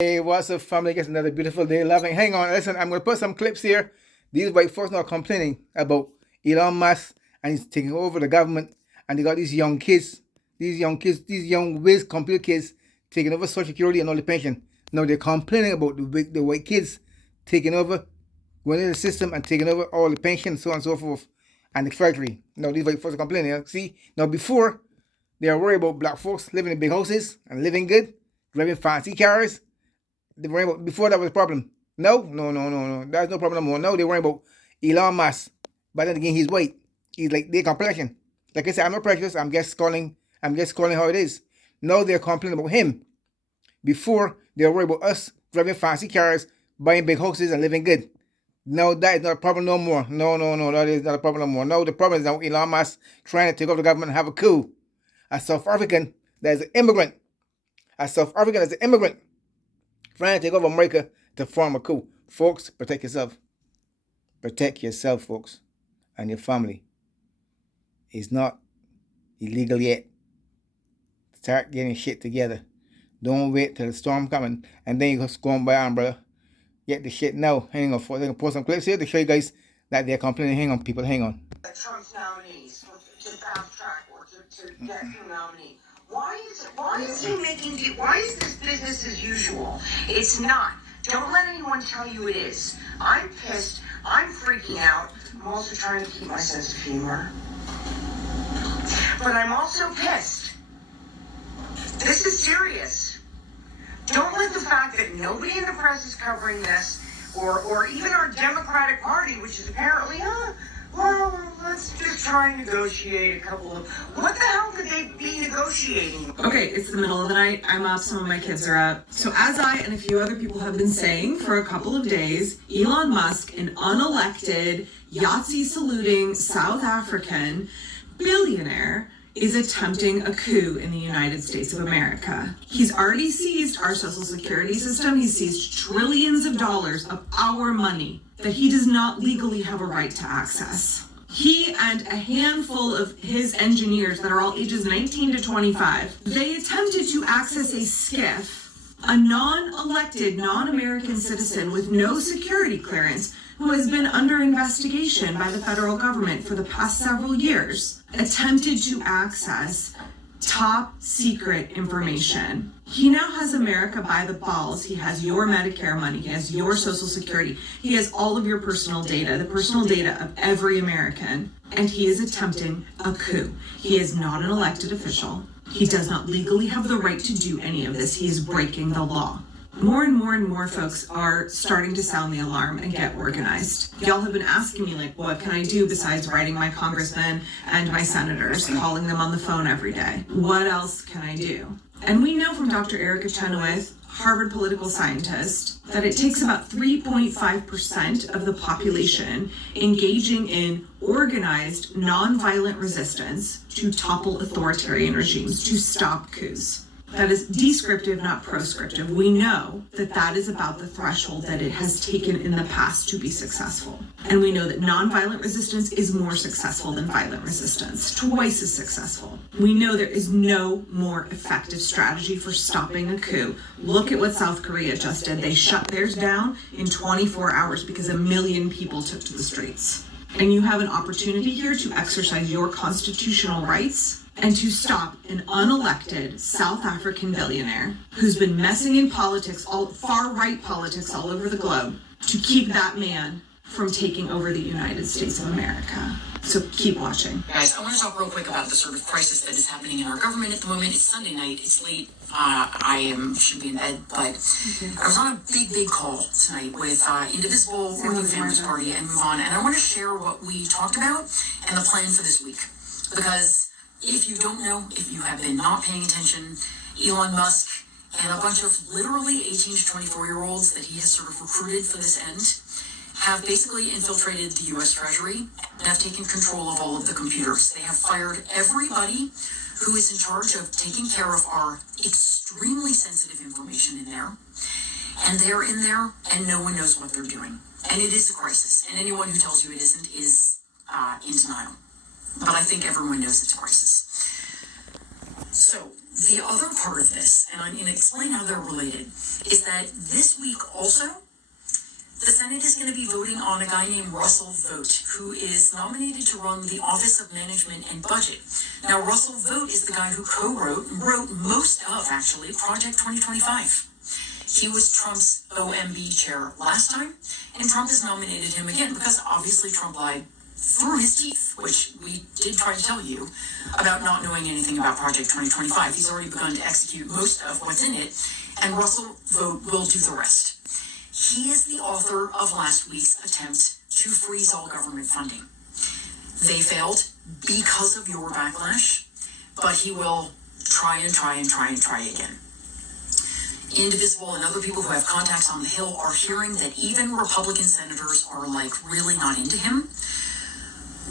Hey, what's up, family? It's another beautiful day. Loving. Hang on, listen. I'm gonna put some clips here. These white folks now complaining about Elon Musk and he's taking over the government, and they got these young kids, these young whiz computer kids taking over Social Security and all the pension. Now they're complaining about the white kids taking over, going in the system and taking over all the pension, so on and so forth, and the treasury. Now these white folks are complaining. See, now before they are worried about black folks living in big houses and living good, driving fancy cars. They worry about before that was a problem. No. That's no problem no more. No, they worry about Elon Musk. But then again, he's white. He's like their complexion. Like I said, I'm not prejudiced. I'm just calling how it is. No, they're complaining about him. Before they were worried about us driving fancy cars, buying big houses, and living good. No, that is not a problem no more. No, that is not a problem no more. No, the problem is now Elon Musk trying to take over the government and have a coup. A South African that is an immigrant. Trying to take over America to form a coup. Folks, protect yourself. Protect yourself, folks, and your family. It's not illegal yet. Start getting shit together. Don't wait till the storm coming and then you just go on by umbrella. Get the shit now. Hang on, folks. I'm gonna post some clips here to show you guys that they're complaining. Hang on, people. Hang on. Trump's nominees to fast track or to get your nominee. Why is he making why is this business as usual? It's not. Don't let anyone tell you it is. I'm pissed. I'm freaking out. I'm also trying to keep my sense of humor. But I'm also pissed. This is serious. Don't let the fact that nobody in the press is covering this, or even our Democratic Party, which is apparently, well, let's just try and negotiate a couple of... What the hell could they be negotiating? Okay, it's the middle of the night. I'm up. Some of my kids are up. So as I and a few other people have been saying for a couple of days, Elon Musk, an unelected, Yahtzee-saluting South African billionaire, is attempting a coup in the United States of America. He's already seized our Social Security system. He's seized trillions of dollars of our money that he does not legally have a right to access. He and a handful of his engineers that are all ages 19 to 25, they attempted to access a SCIF, a non-elected, non-American citizen with no security clearance who has been under investigation by the federal government for the past several years, attempted to access top secret information. He now has America by the balls. He has your Medicare money. He has your Social Security. He has all of your personal data, the personal data of every American. And he is attempting a coup. He is not an elected official. He does not legally have the right to do any of this. He is breaking the law. More and more folks are starting to sound the alarm and get organized. Y'all have been asking me, like, what can I do besides writing my congressmen and my senators, calling them on the phone every day? What else can I do? And we know from Dr. Erica Chenoweth, Harvard political scientist, that it takes about 3.5% of the population engaging in organized, nonviolent resistance to topple authoritarian regimes, to stop coups. That is descriptive, not proscriptive. We know that that is about the threshold that it has taken in the past to be successful. And we know that nonviolent resistance is more successful than violent resistance, twice as successful. We know there is no more effective strategy for stopping a coup. Look at what South Korea just did. They shut theirs down in 24 hours because 1 million people took to the streets. And you have an opportunity here to exercise your constitutional rights and to stop an unelected South African billionaire who's been messing in politics, far-right politics all over the globe, to keep that man from taking over the United States of America. So keep watching. Guys, I want to talk real quick about the sort of crisis that is happening in our government at the moment. It's Sunday night. It's late. Should be in bed, but I was on a big call tonight with Indivisible, Working Families Party, and Move On, and I want to share what we talked about and the plan for this week. Because if you don't know, if you have been not paying attention, Elon Musk and a bunch of literally 18 to 24-year-olds that he has sort of recruited for this end have basically infiltrated the U.S. Treasury and have taken control of all of the computers. They have fired everybody who is in charge of taking care of our extremely sensitive information in there. And they're in there, and no one knows what they're doing. And it is a crisis. And anyone who tells you it isn't is in denial. But I think everyone knows it's a crisis. So the other part of this, and I'm going to explain how they're related, is that this week also, the Senate is going to be voting on a guy named Russell Vought, who is nominated to run the Office of Management and Budget. Now, Russell Vought is the guy who wrote most of, actually, Project 2025. He was Trump's OMB chair last time, and Trump has nominated him again because obviously Trump lied through his teeth, which we did try to tell you about not knowing anything about Project 2025. He's already begun to execute most of what's in it, and Russell Vought will do the rest. He is the author of last week's attempt to freeze all government funding. They failed because of your backlash, but he will try again. Indivisible and other people who have contacts on the Hill are hearing that even Republican senators are like really not into him.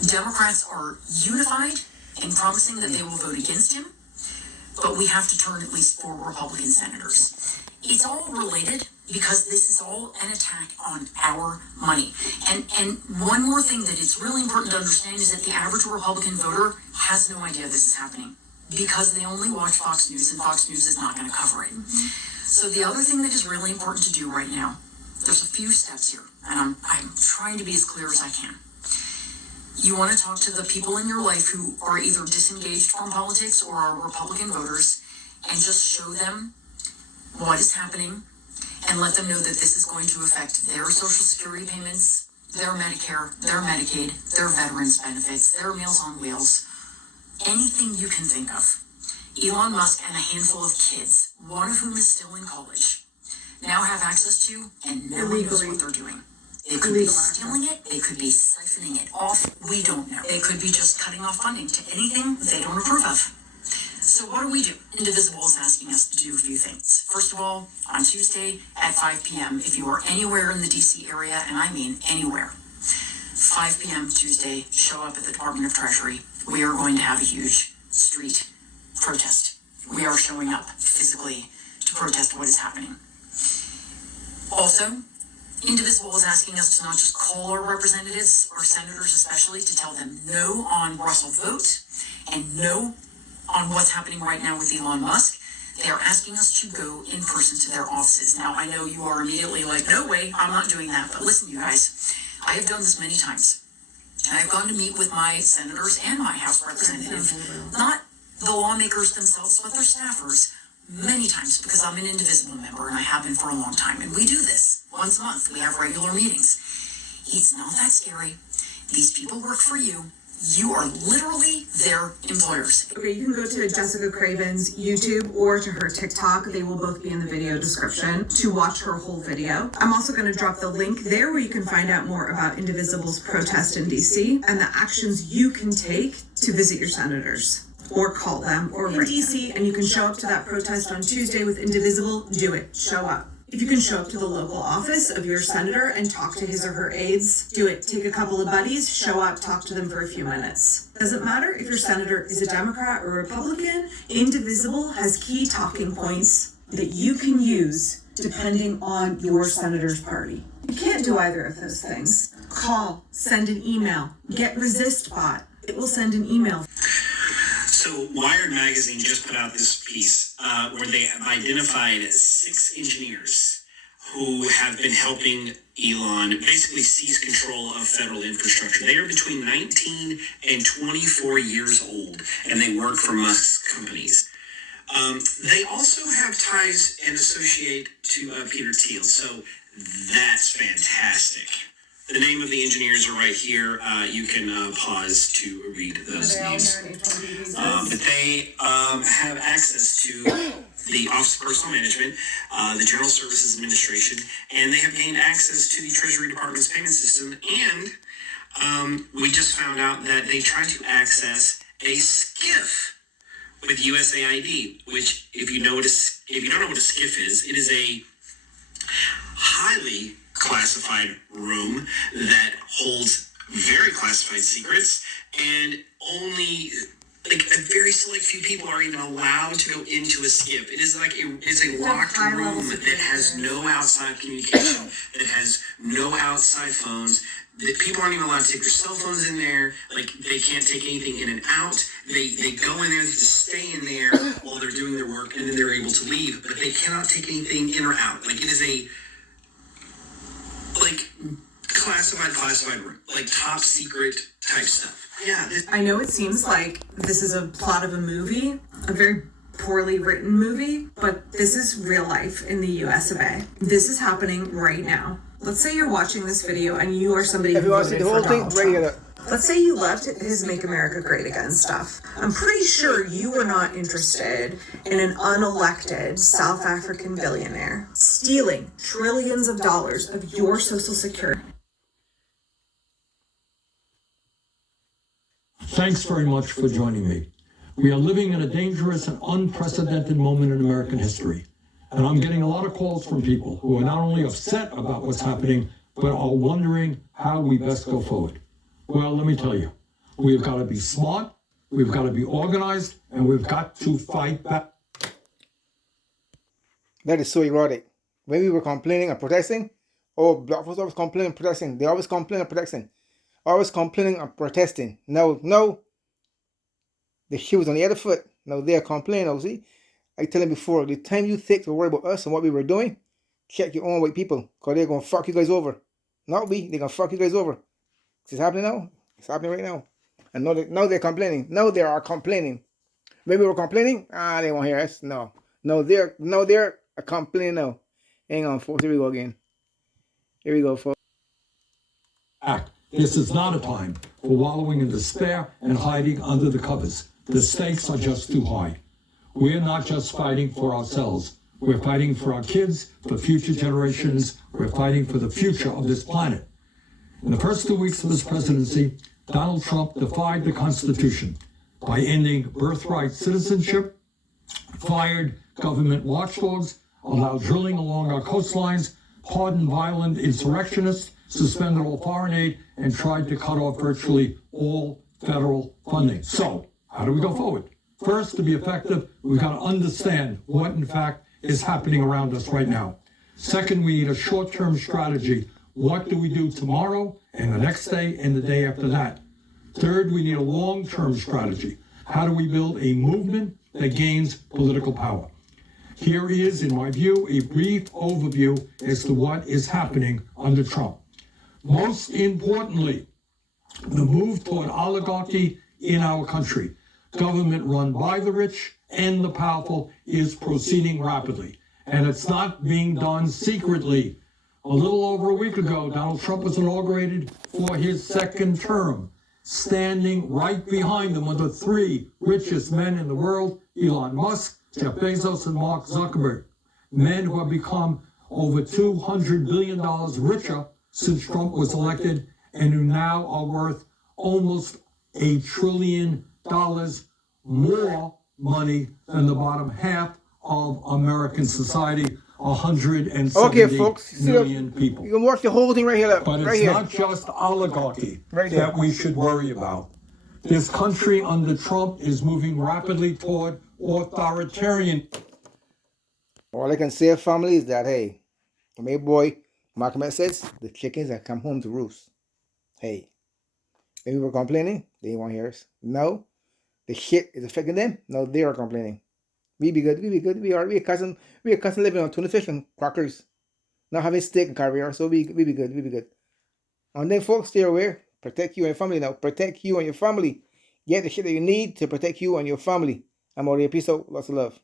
Democrats are unified in promising that they will vote against him, but we have to turn at least 4 Republican senators. It's all related because this is all an attack on our money. And one more thing that it's really important to understand is that the average Republican voter has no idea this is happening because they only watch Fox News, and Fox News is not going to cover it. So the other thing that is really important to do right now, there's a few steps here, and I'm trying to be as clear as I can. You want to talk to the people in your life who are either disengaged from politics or are Republican voters and just show them what is happening and let them know that this is going to affect their Social Security payments, their Medicare, their Medicaid, their veterans benefits, their Meals on Wheels, anything you can think of. Elon Musk and a handful of kids, one of whom is still in college, now have access to, and no one knows what they're doing. They could be stealing it, they could be siphoning it off, we don't know. They could be just cutting off funding to anything they don't approve of. So what do we do? Indivisible is asking us to do a few things. First of all, on Tuesday at 5 p.m., if you are anywhere in the DC area, and I mean anywhere, 5 p.m. Tuesday, show up at the Department of Treasury. We are going to have a huge street protest. We are showing up physically to protest what is happening. Also, Indivisible is asking us to not just call our representatives, our senators especially, to tell them no on Russell Vought and no on what's happening right now with Elon Musk. They are asking us to go in person to their offices. Now, I know you are immediately like, no way, I'm not doing that. But listen, you guys, I have done this many times. And I've gone to meet with my senators and my House representative, not the lawmakers themselves, but their staffers, many times, because I'm an Indivisible member and I have been for a long time. And we do this once a month. We have regular meetings. It's not that scary. These people work for you. You are literally their employers. Okay, you can go to Jessica Craven's YouTube or to her TikTok. They will both be in the video description to watch her whole video. I'm also going to drop the link there where you can find out more about Indivisible's protest in DC and the actions you can take to visit your senators or call them or in DC, and you can show up to that protest on Tuesday with Indivisible. Do it. Show up. If you can show up to the local office of your senator and talk to his or her aides, do it. Take a couple of buddies, show up, talk to them for a few minutes. Doesn't matter if your senator is a Democrat or Republican, Indivisible has key talking points that you can use depending on your senator's party. You can't do either of those things. Call, send an email, get ResistBot. It will send an email. So Wired Magazine just put out this piece where they have identified 6 engineers who have been helping Elon basically seize control of federal infrastructure. They are between 19 and 24 years old, and they work for Musk's companies. They also have ties and associate to Peter Thiel, so that's fantastic. The name of the engineers are right here. You can pause to read those names. But they have access to the Office of Personal Management, the General Services Administration, and they have gained access to the Treasury Department's payment system. And we just found out that they tried to access a SCIF with USAID, which, if you don't know what a SCIF is, it is a highly classified room that holds very classified secrets, and only like a very select few people are even allowed to go into a skip. It is like it's a locked high-level room that has no outside communication, that has no outside phones. That people aren't even allowed to take their cell phones in there. Like they can't take anything in and out. They go in there, they just stay in there while they're doing their work, and then they're able to leave. But they cannot take anything in or out. Like it is a like classified room, like top secret type stuff. Yeah. I know it seems like this is a plot of a movie, a very poorly written movie, but this is real life in the US of A. This is happening right now. Let's say you're watching this video and you are somebody If who you want to see voted the whole for thing, Donald ready Trump. it up. Let's say you loved his Make America Great Again stuff. I'm pretty sure you were not interested in an unelected South African billionaire stealing trillions of dollars of your Social Security. Thanks very much for joining me. We are living in a dangerous and unprecedented moment in American history. And I'm getting a lot of calls from people who are not only upset about what's happening, but are wondering how we best go forward. Well, let me tell you, we've got to be smart, we've got to be organized, and we've got to fight back. That is so erotic. When we were complaining and protesting, black folks always complaining and protesting. They always complain and protesting. Always complaining and protesting. No. The shoe was on the other foot. No, they're complaining. Oh, see? I tell them before, the time you take to worry about us and what we were doing, check your own white people. Because they're going to fuck you guys over. Not we. They're going to fuck you guys over. It's happening now. It's happening right now. And now they're complaining. Now they are complaining. When we were complaining, they won't hear us. No, they're complaining now. Hang on, folks. Here we go again. Here we go, folks. This is not a time for wallowing in despair and hiding under the covers. The stakes are just too high. We're not just fighting for ourselves. We're fighting for our kids, for future generations. We're fighting for the future of this planet. In the first 2 weeks of his presidency, Donald Trump defied the Constitution by ending birthright citizenship, fired government watchdogs, allowed drilling along our coastlines, pardoned violent insurrectionists, suspended all foreign aid, and tried to cut off virtually all federal funding. So, how do we go forward? First, to be effective, we've got to understand what, in fact, is happening around us right now. Second, we need a short-term strategy. What do we do tomorrow and the next day and the day after that? Third, we need a long-term strategy. How do we build a movement that gains political power? Here is, in my view, a brief overview as to what is happening under Trump. Most importantly, the move toward oligarchy in our country, government run by the rich and the powerful, is proceeding rapidly. And it's not being done secretly. A little over a week ago, Donald Trump was inaugurated for his second term. Standing right behind him are the three richest men in the world, Elon Musk, Jeff Bezos, and Mark Zuckerberg. Men who have become over $200 billion richer since Trump was elected and who now are worth almost $1 trillion more money than the bottom half of American society, 170 million people. You can watch the whole thing right here. But it's not just oligarchy that we should worry about. This country under Trump is moving rapidly toward authoritarian. All I can say, family, is that, hey, my boy, Malcolm X says, the chickens have come home to roost. Hey, when we were complaining, they didn't want to hear us. No, the shit is affecting them. No, they are complaining. We be good. We are accustomed living on tuna fish and crackers, not having steak and caviar. So we be good. And then, folks, stay aware. Protect you and your family now. Protect you and your family. Get the shit that you need to protect you and your family. I'm out here. Peace out. Lots of love.